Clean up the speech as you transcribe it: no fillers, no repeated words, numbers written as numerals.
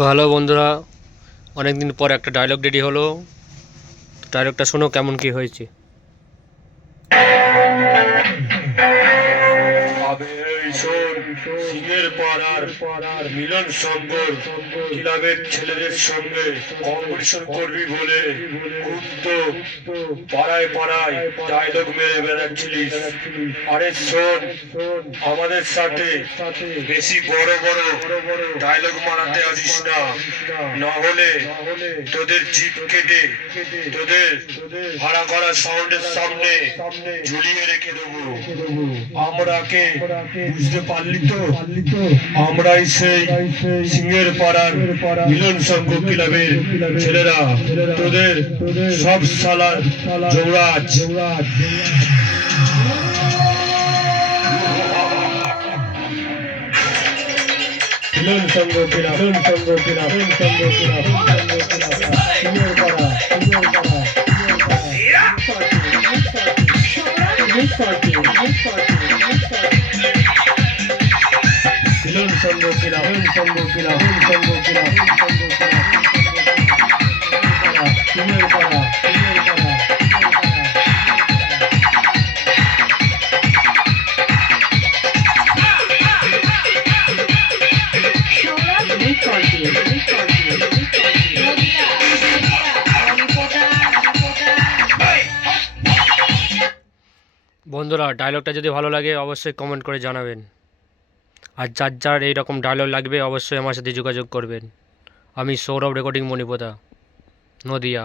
তো হ্যালো বন্ধুরা, অনেক দিন পর একটা ডায়লগ রেডি হলো। তো ডায়লগটা শোনো কেমন কি হয়েছে। সিংহের পাড়ার মিলন সংঘর ক্লাবের ছেলেদের সঙ্গে কম্পিটিশন করবি বলে খুব তো পাড়ায় পাড়ায় ডায়লগ মেরে বেড়াচ্ছিলিস। আরে শোন, আমাদের সাথে বেশি বড় বড় ডায়লগ মারাতে আসিস না, না হলে তোদের জিভ কেটে তোদের ভাড়া করা সাউন্ডের সামনে ঝুলিয়ে রেখে দেবো। আমরাকে বুঝতে পারলি তো? আমরাই সেই সিংহের পাড়ার মিলন সংঘ ক্লাবের ছেলেরা, তোদের সব সালার যুবরাজ। মিলন সংঘ ক্লাব, মিলন সংঘ ক্লাব, মিলন সংঘ ক্লাব, সিংহের পাড়া, সিংহের পাড়া, মিলন সংঘ ক্লাব, মিলন সংঘ ক্লাব, মিলন সংঘ ক্লাব, সিংহের পাড়া, সিংহের পাড়া। বন্ধুরা, ডায়লগটা যদি ভালো লাগে অবশ্যই কমেন্ট করে জানাবেন। আর যার যার এইরকম ডায়লগ লাগবে অবশ্যই আমার সাথে যোগাযোগ করবেন। আমি সৌরভ, রেকর্ডিং মণিপদা, নদিয়া।